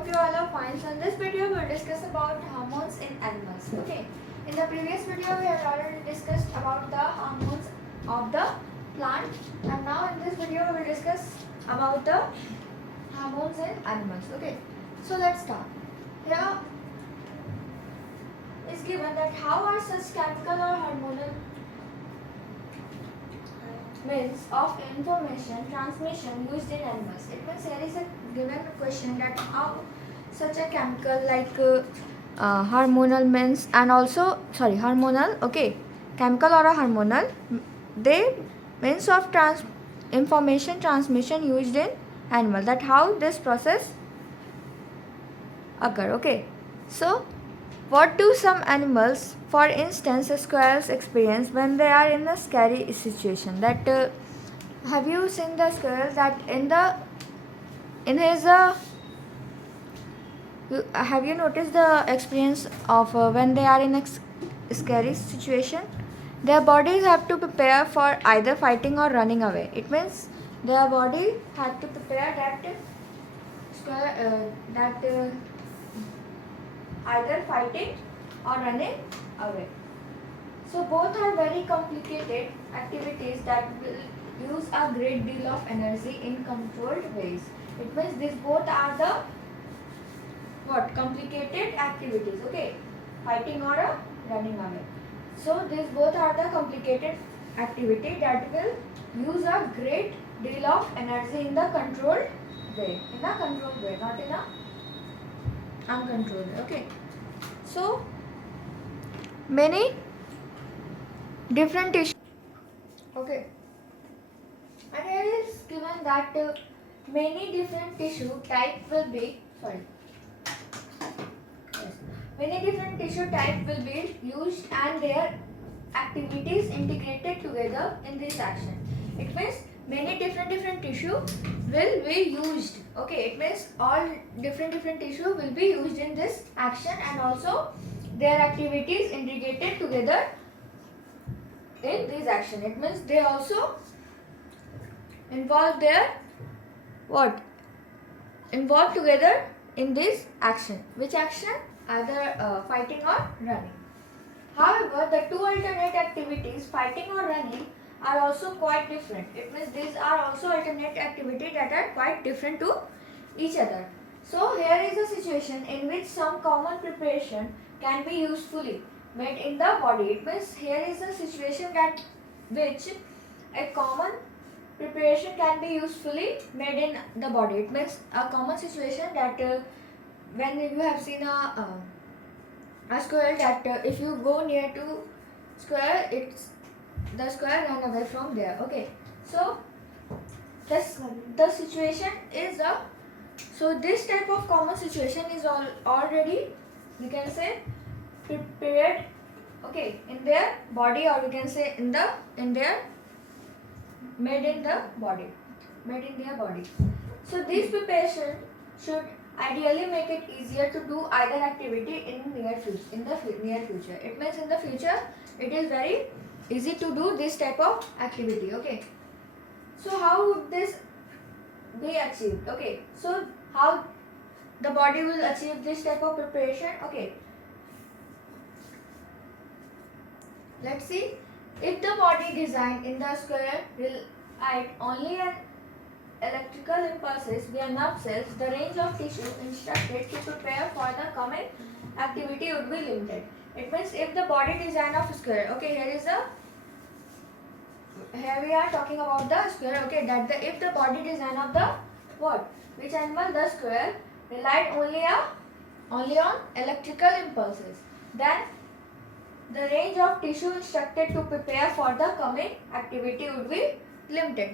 hope you all are fine. So in this video we will discuss about hormones in animals. Okay. In the previous video we have already discussed about the hormones of the plant, and now in this video we will discuss about the hormones in animals. Okay. So let's start. Here is given that how are such chemical or hormonal means of information transmission used in animals. It means here is a given question that how such a chemical like hormonal means and also hormonal chemical or a hormonal they means of information transmission used in animal, that how this process occur. Okay, so what do some animals, for instance squirrels, experience when they are in a scary situation? That have you seen the squirrel that have you noticed the experience of when they are in a scary situation? Their bodies have to prepare for either fighting or running away. It means their body had to prepare that either fighting or running away. So both are very complicated activities that will use a great deal of energy in controlled ways. It means these both are the complicated activities. Okay, fighting or running away. So these both are the complicated activity that will use a great deal of energy in the controlled way. In a controlled way, not in a uncontrolled way. Okay, so many different tissues. Okay, and here is given that many different tissue type will be many different tissue type will be used and their activities integrated together in this action. It means many different tissue will be used. Okay, it means all different tissue will be used in this action, and also their activities integrated together in this action. It means they also involve together in this action. Which action? Either fighting or running. However, the two alternate activities, fighting or running, are also quite different. It means these are also alternate activities that are quite different to each other. So here is a situation in which some common preparation can be usefully made in the body. It means here is a situation that which a common preparation can be usefully made in the body. It means a common situation that when you have seen a squirrel, that if you go near to squirrel, the squirrel run away from there. Okay, so the situation is this type of common situation is already, we can say, prepared, okay, in their body, or we can say made in their body. So this preparation should ideally make it easier to do either activity in the near future. It means in the future it is very easy to do this type of activity. Okay, so how would this be achieved? Okay, so how the body will achieve this type of preparation? Okay, let's see. If the body design in the square relied only on electrical impulses via nerve cells, the range of tissue instructed to prepare for the coming activity would be limited. It means if the body design of square, okay, here we are talking about the square. Okay, that if the body design of the which animal? The square relied only on electrical impulses, then the range of tissue instructed to prepare for the coming activity would be limited.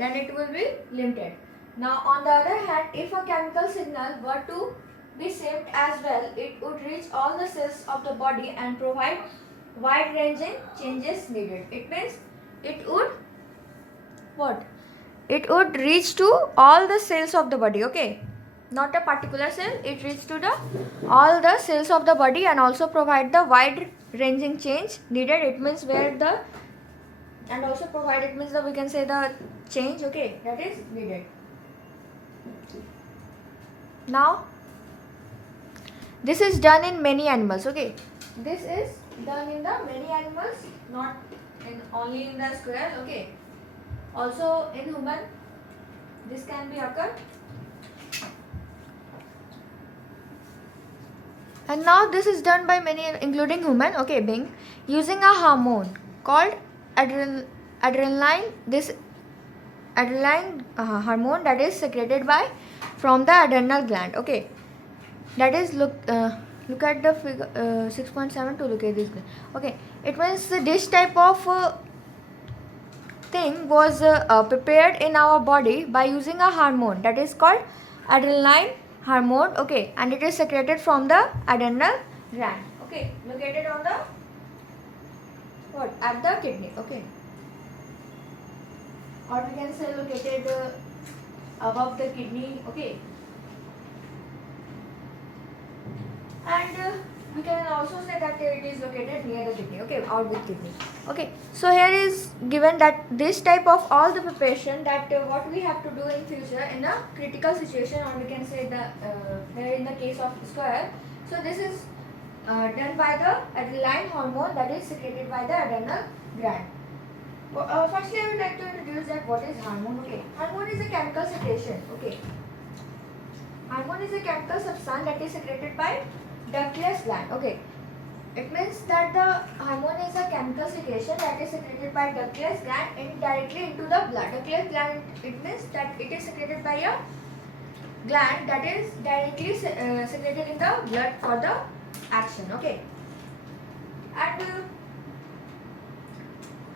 Now on the other hand, if a chemical signal were to be saved as well, it would reach all the cells of the body and provide wide-ranging changes needed. It means it would reach to all the cells of the body. Okay, not a particular cell, it reaches to all the cells of the body and also provide the wide ranging change needed. It means we can say the change, okay, that is needed. Now This is done in many animals. Okay, this is done in the many animals, not in only in the squirrel. Okay, also in human this can be occur. And now this is done by many, including human. Okay, being using a hormone called adrenaline. This adrenaline hormone that is secreted by from the adrenal gland. Okay, that is look at the figure 6.7 to look at this. Okay, it means this type of thing was prepared in our body by using a hormone that is called adrenaline hormone. Okay, and it is secreted from the adrenal gland. Okay, located on the what, at the kidney. Okay, or we can say located above the kidney. Okay, and we can also say that it is located near the kidney. Okay, or with kidney. Okay, so here is given that this type of all the preparation that what we have to do in future in a critical situation, or we can say the here in the case of squirrel. So this is done by the adrenaline hormone that is secreted by the adrenal gland. Firstly, I would like to introduce that what is hormone. Okay, hormone is a chemical secretion. Okay, hormone is a chemical substance that is secreted by ductless gland. Okay, it means that the hormone is a chemical secretion that is secreted by ductless gland indirectly into the blood. Ductless gland, it means that it is secreted by a gland that is directly secreted in the blood for the action. Okay,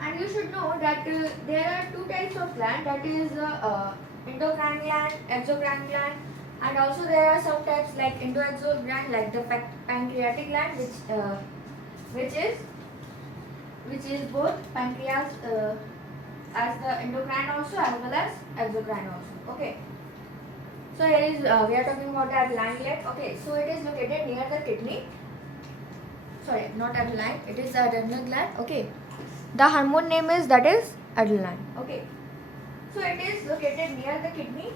and you should know that there are two types of gland, that is endocrine gland, exocrine gland, and also there are some types like endoexo gland, like the pancreatic gland, which is both pancreas as the endocrine also as well as exocrine also. Okay, so here is we are talking about the adrenaline gland. Okay, so it is located near the kidney. Sorry, not adrenaline, it is the adrenal gland. Okay, the hormone name is that is adrenaline. Okay, so it is located near the kidney,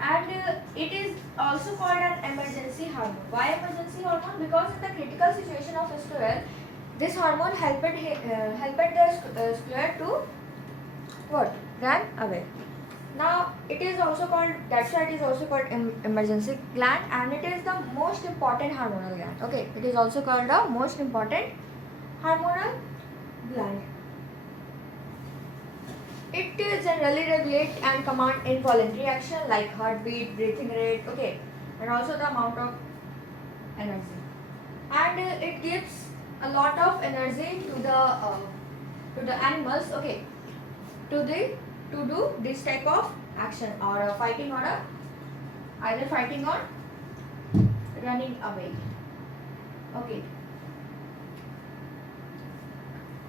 and it is also called an emergency hormone. Why emergency hormone? Because in the critical situation of a squirrel, this hormone helped the squirrel to what, run away. Now it is also called, that's why it is also called emergency gland, and it is the most important hormonal gland. Okay, it is also called the most important hormonal gland. It generally regulate and command involuntary action like heartbeat, breathing rate. Okay, and also the amount of energy, and it gives a lot of energy to the animals. Okay, to do this type of action, or fighting, or either fighting or running away. Okay,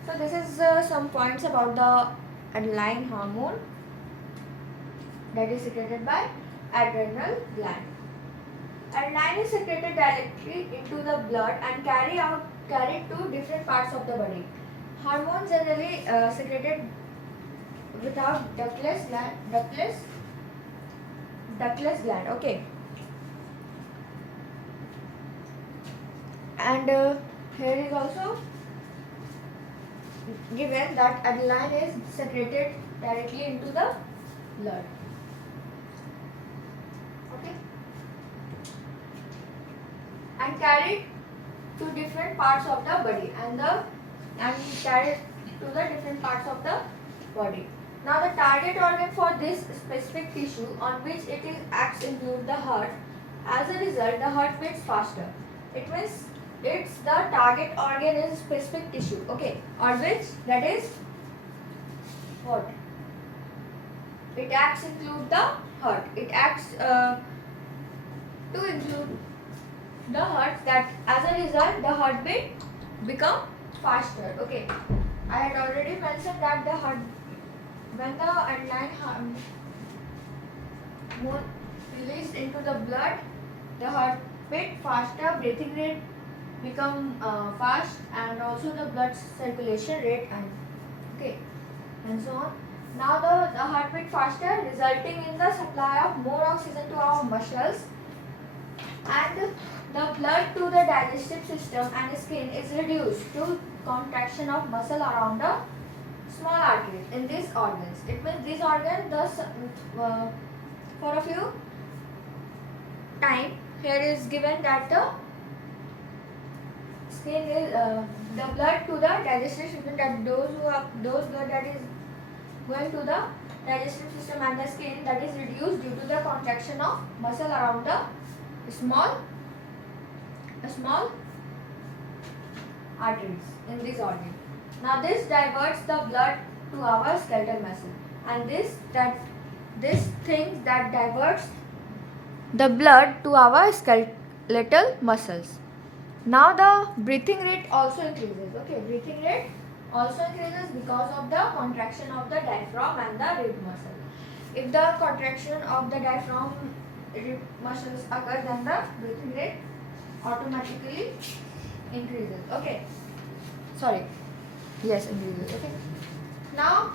so this is some points about the adrenaline hormone that is secreted by adrenal gland. Adrenaline is secreted directly into the blood and carried to different parts of the body. Hormones generally secreted without ductless gland. Okay, and here is also given that adrenaline is secreted directly into the blood. Okay, and carried to different parts of the body, and carried to the different parts of the body. Now the target organ for this specific tissue on which it is acts include the heart. As a result, the heart beats faster. It means it's the target organ is specific tissue. Okay, on which that is what? It acts include the heart. It acts to include the heart, that as a result the heartbeat become faster. Okay, I had already mentioned that the heart, when the adrenaline hormone released into the blood, the heart beat faster, breathing rate become fast, and also the blood circulation rate and so on. Now the heart beat faster, resulting in the supply of more oxygen to our muscles, and the blood to the digestive system and skin is reduced to contraction of muscle around the small arteries in these organs. It means these organs, thus for a few time here is given that the skin is the blood to the digestive system, that those blood that is going to the digestive system and the skin, that is reduced due to the contraction of muscle around the small arteries in this organ. Now this diverts the blood to our skeletal muscle, and this thing that diverts the blood to our skeletal muscles. Now the breathing rate also increases. Okay, breathing rate also increases because of the contraction of the diaphragm and the rib muscle. If the contraction of the diaphragm rib muscles occur, then the breathing rate automatically increases. Okay, sorry, yes, increases. Okay, now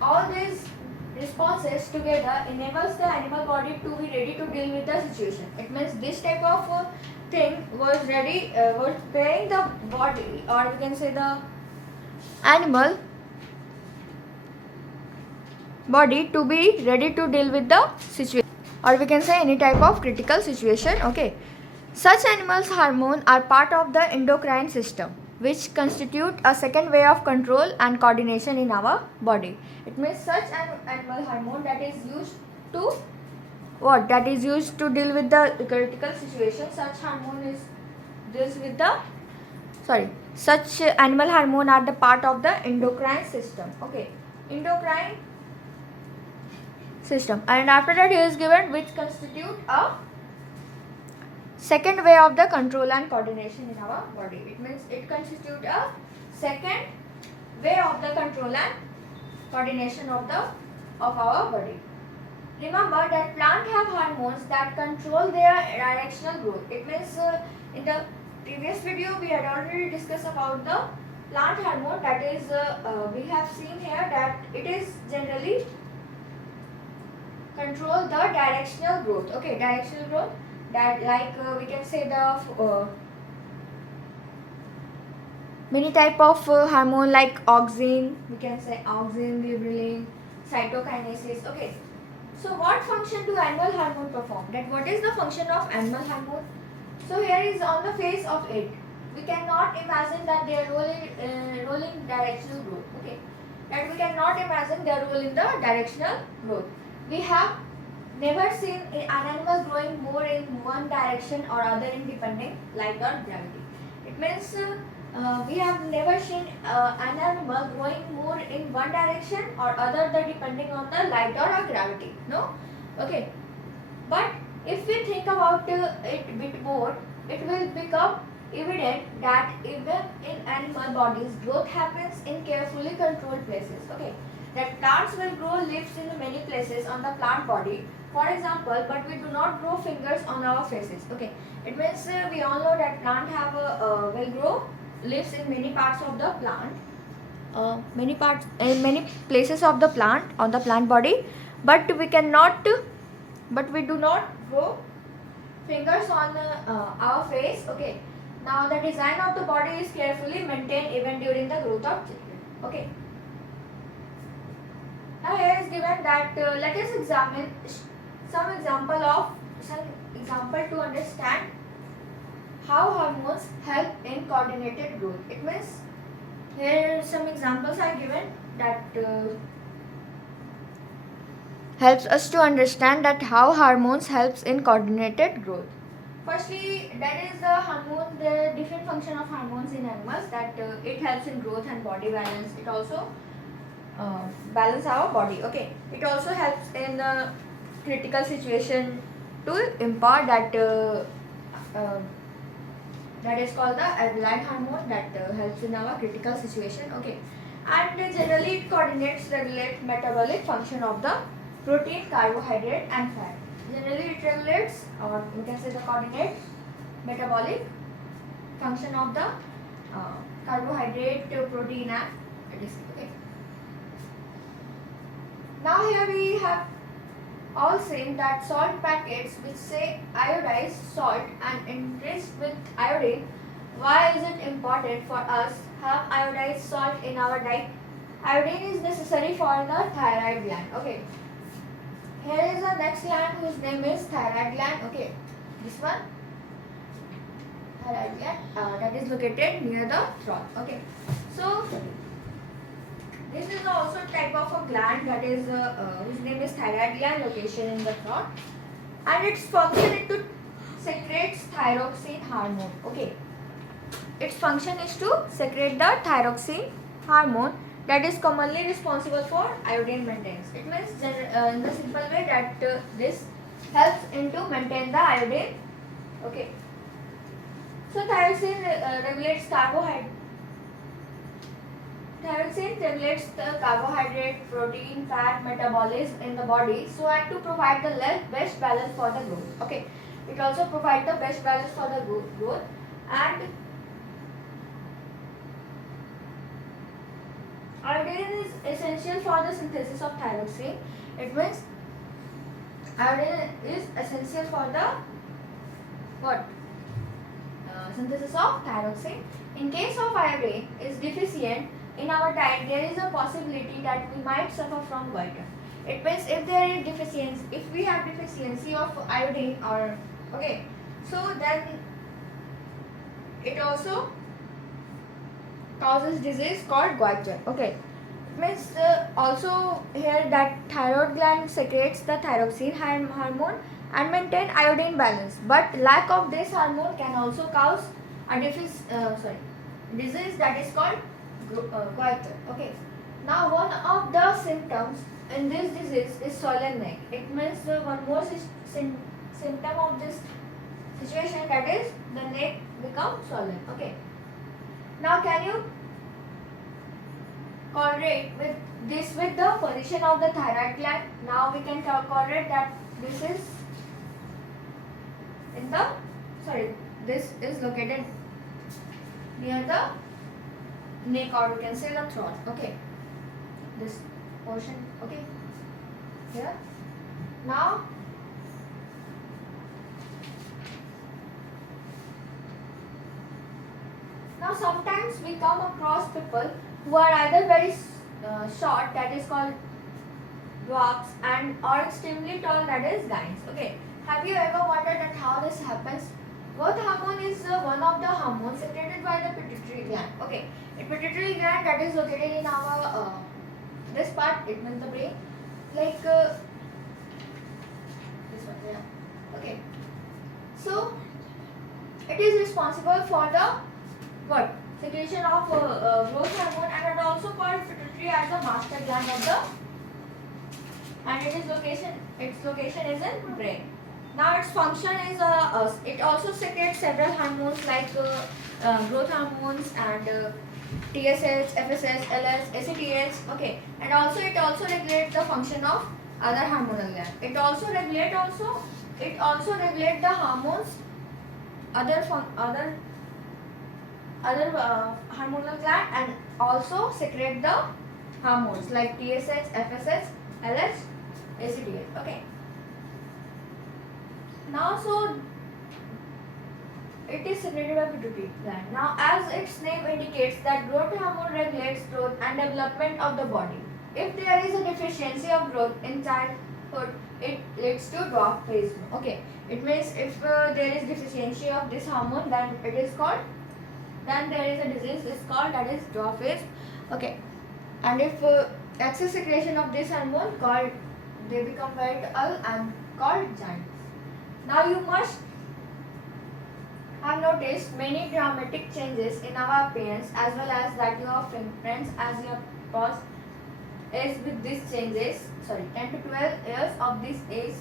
all these responses together enables the animal body to be ready to deal with the situation. It means this type of thing was preparing the body, or we can say the animal body, to be ready to deal with the situation, or we can say any type of critical situation. Okay, such animals' hormones are part of the endocrine system, which constitute a second way of control and coordination in our body. It means such an animal hormone that is used to what? That is used to deal with the critical situation. Such animal hormone are the part of the endocrine system. Okay, endocrine system, and after that here is given which constitute a second way of the control and coordination in our body. It means it constitutes a second way of the control and coordination of our body. Remember that plants have hormones that control their directional growth. It means in the previous video we had already discussed about the plant hormone, that is we have seen here that it is generally control the directional growth. Okay, directional growth, that we can say the many type of hormone like auxin, we can say auxin, gibberellin, cytokinesis. Okay, so what function do animal hormone perform? That what is the function of animal hormone? So here is on the face of it, we cannot imagine that their role in directional growth. Okay, that we cannot imagine their role in the directional growth. We have never seen an animal growing more in one direction or other in depending light or gravity. It means we have never seen an animal growing more in one direction or other depending on the light or gravity. No? Okay. But if we think about it a bit more, it will become evident that even in animal bodies, growth happens in carefully controlled places. Okay, that plants will grow leaves in many places on the plant body, for example, but we do not grow fingers on our faces. Okay, it means we all know that plant have will grow leaves in many parts of the plant, many places of the plant on the plant body, but we do not grow fingers on our face. Okay, now the design of the body is carefully maintained even during the growth of children. Okay, now here is given that let us examine some example to understand how hormones help in coordinated growth. It means here some examples are given that helps us to understand that how hormones helps in coordinated growth. Firstly, that is the different function of hormones in animals, that it helps in growth and body balance. It also balance our body. Okay, it also helps in critical situation to impart that is called the adrenaline hormone, that helps in our critical situation. Okay, and generally it coordinates regulates metabolic function of the protein, carbohydrate and fat. Generally it regulates, or we can say the coordinates metabolic function of the carbohydrate, protein and etc. Okay. Now here we have all same that salt packets which say iodized salt and enriched with iodine. Why is it important for us have iodized salt in our diet? Iodine is necessary for the thyroid gland. Okay. Here is the next gland whose name is thyroid gland. Okay. This one. Thyroid gland that is located near the throat. Okay. So this is also type of a gland that is whose name is thyroid gland, location in the throat, and its function is to secrete thyroxine hormone. Okay. Its function is to secrete the thyroxine hormone that is commonly responsible for iodine maintenance. It means in the simple way that this helps into maintain the iodine. Okay. So thyroxine regulates carbohydrate. Thyroxine regulates the carbohydrate, protein, fat metabolism in the body so as to provide the best balance for the growth. Okay. It also provides the best balance for the growth, and iodine is essential for the synthesis of thyroxine. It means iodine is essential for the what? Synthesis of thyroxine. In case of iodine is deficient in our diet, there is a possibility that we might suffer from goiter. It means if there is deficiency, if we have deficiency of iodine or okay, so then it also causes disease called goiter. Okay. It means also here that thyroid gland secretes the thyroxine hormone and maintain iodine balance, but lack of this hormone can also cause a disease that is called goiter. Okay. Now one of the symptoms in this disease is swollen neck. It means one more symptom of this situation, that is the neck becomes swollen. Okay. Now can you correlate with this with the position of the thyroid gland? Now we can correlate that this is in the this is located near the neck, or we can say the throat. Okay. This portion. Okay. Here. Now sometimes we come across people who are either very short, that is called dwarfs, and or extremely tall, that is giants. Okay. Have you ever wondered that how this happens? Growth hormone is one of the hormones secreted by the pituitary gland. Okay. A pituitary gland that is located in our this part, it means the brain, like this one. Yeah. Okay. So it is responsible for the what? Secretion of growth hormone, and it also called pituitary as the master gland of the, and its location is in brain. Now its function is it also secretes several hormones like growth hormones and TSH, FSH, LH, ACTH. Okay, and also it also regulates the function of other hormonal glands. It also regulates the hormones other hormonal gland, and also secrete the hormones like TSH, FSH, LH, ACTH. Okay. Now so it is secreted by pituitary gland. Now as its name indicates that growth hormone regulates growth and development of the body. If there is a deficiency of growth in childhood, it leads to dwarf phase. Okay. It means if there is deficiency of this hormone, then there is a disease is called, that is dwarf phase. Okay. And if excess secretion of this hormone, they become very ill and called giants. Now you must have noticed many dramatic changes in our appearance as well as that your fingerprints as your past age with these changes, 10 to 12 years of this age.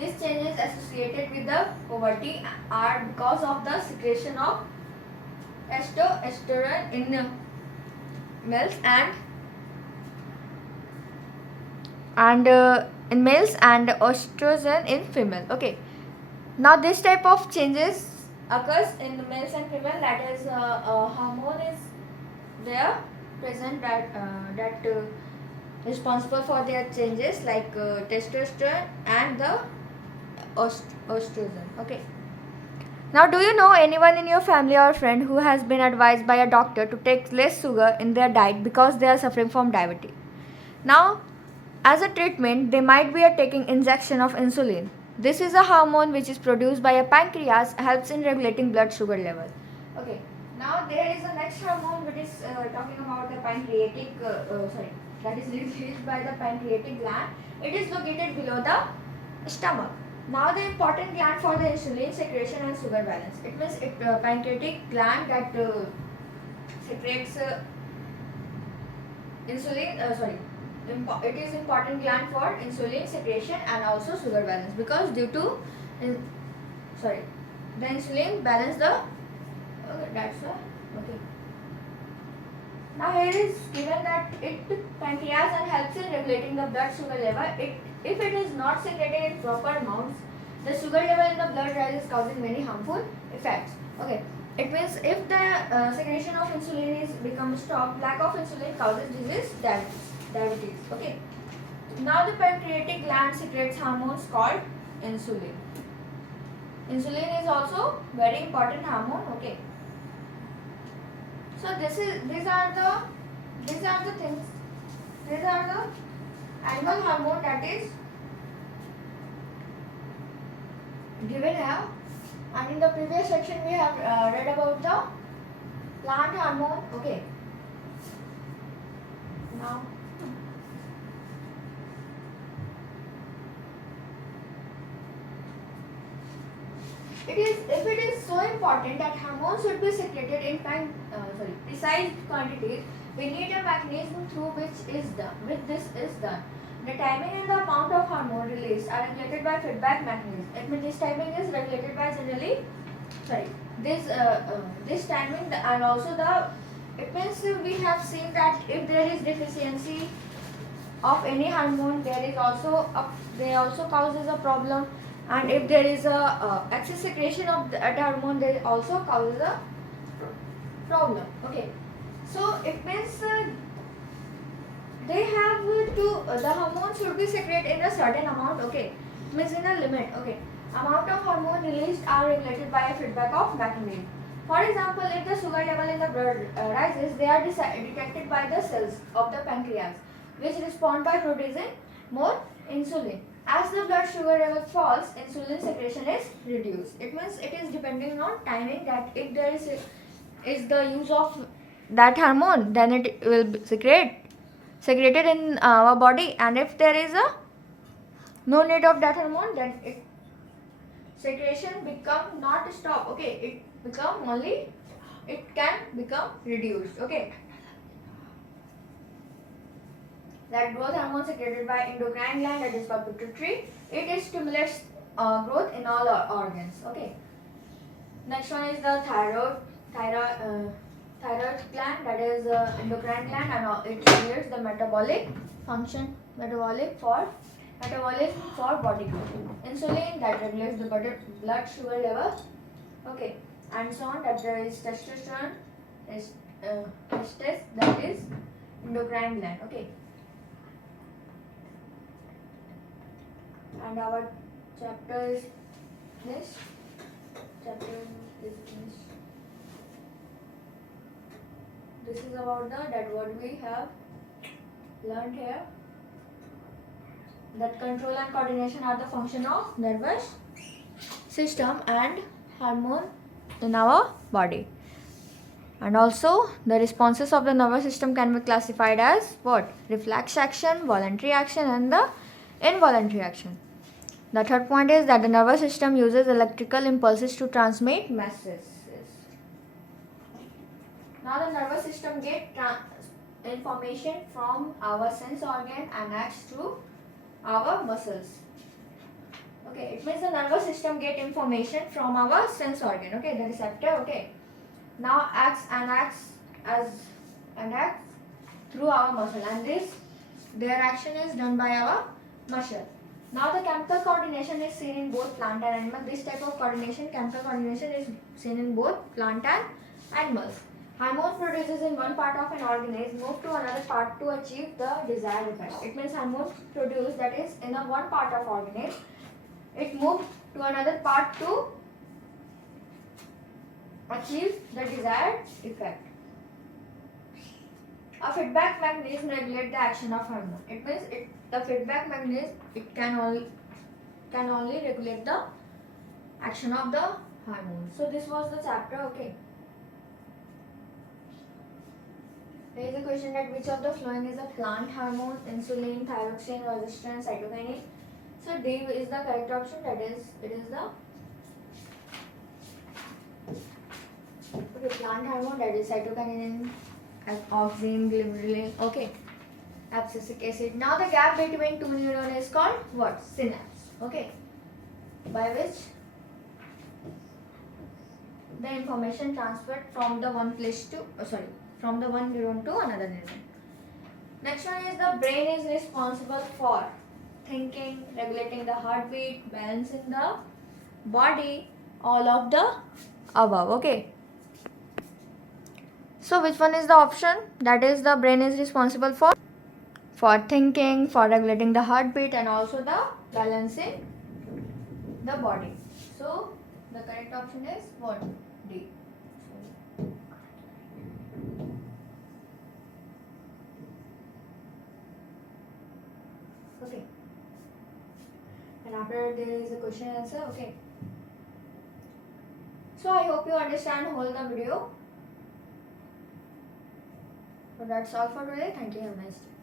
These changes associated with the puberty are because of the secretion of testosterone in males and in males and estrogen in female. Okay. Now this type of changes occurs in the males and female, that is a hormone is there present that responsible for their changes like testosterone and the estrogen. Okay. Now, do you know anyone in your family or friend who has been advised by a doctor to take less sugar in their diet because they are suffering from diabetes? Now, as a treatment, they might be taking injection of insulin. This is a hormone which is produced by a pancreas, helps in regulating blood sugar level. Okay. Now there is a next hormone which is talking about the pancreatic. That is released by the pancreatic gland. It is located below the stomach. Now the important gland for the insulin secretion and sugar balance. It means pancreatic gland that secretes insulin. It is important gland for insulin secretion and also sugar balance, because due to the insulin balance the okay. Now here is given that pancreas and helps in regulating the blood sugar level. If it is not secreted in proper amounts, the sugar level in the blood rises, causing many harmful effects. Okay, it means if the secretion of insulin is become stopped, lack of insulin causes disease, diabetes. Okay. Now the pancreatic gland secretes hormones called insulin. Insulin is also very important hormone. Okay. So these are the things. These are the animal hormone that is given here, and in the previous section we have read about the plant hormone. Okay. Now if it is so important that hormones should be secreted in precise quantities, we need a mechanism through which this is done. The timing and the amount of hormone released are regulated by feedback mechanism. It means this timing is regulated by this timing and also it means we have seen that if there is deficiency of any hormone, they also causes a problem, and if there is a excess secretion of that hormone, they also causes a problem. Okay, so it means they have to the hormone should be secreted in a certain amount. Okay, means in a limit. Okay, amount of hormone released are regulated by a feedback of mechanism. For example, if the sugar level in the blood rises, they are detected by the cells of the pancreas, which respond by producing more insulin. As the blood sugar level falls, insulin secretion is reduced. It means it is depending on timing, that if there is the use of that hormone, then it will be secreted in our body, and if there is no need of that hormone, then secretion become not stop. Okay, it can become reduced. Okay. That growth hormone secreted by endocrine gland, that is called pituitary. It stimulates growth in all organs. Okay. Next one is the thyroid gland, that is endocrine gland, and it stimulates the metabolic function, metabolic for body growth. Insulin, that regulates the blood sugar level. Okay, and so on. That there is testosterone, that is endocrine gland. Okay. And our chapter is this. This is about what we have learned here. That control and coordination are the function of nervous system and hormone in our body. And also the responses of the nervous system can be classified as what? Reflex action, voluntary action, and the involuntary action. The third point is that the nervous system uses electrical impulses to transmit messages. Now the nervous system gets information from our sense organ and acts through our muscles. Okay, it means the nervous system gets information from our sense organ. Okay, the receptor. Okay, now acts through our muscle, and their action is done by our muscle. Now the chemical coordination is seen in both plant and animal. This type of chemical coordination is seen in both plant and animals. Hormone produces in one part of an organism move to another part to achieve the desired effect. It means hormone produced, that is in a one part of organism, it moves to another part to achieve the desired effect. A feedback mechanism regulates the action of hormone. It means the feedback mechanism, it can only regulate the action of the hormone. So this was the chapter. Okay. There is a question that which of the following is a plant hormone? Insulin, thyroxine, progesterone, cytokinin. So D is the correct option. That is, it is the plant hormone, that is cytokinin, auxin, glycerol. Okay. Abscisic acid. Now the gap between two neurons is called what? Synapse. Okay. By which the information transferred from the one place to from the one neuron to another neuron. Next one is the brain is responsible for thinking, regulating the heartbeat, balancing the body, all of the above. Okay. So which one is the option? That is, the brain is responsible for thinking, for regulating the heartbeat, and also the balancing the body. So the correct option is what? D. Okay. And after there is a question and answer. Okay. So I hope you understand whole the video. So that's all for today. Thank you. Have a nice day.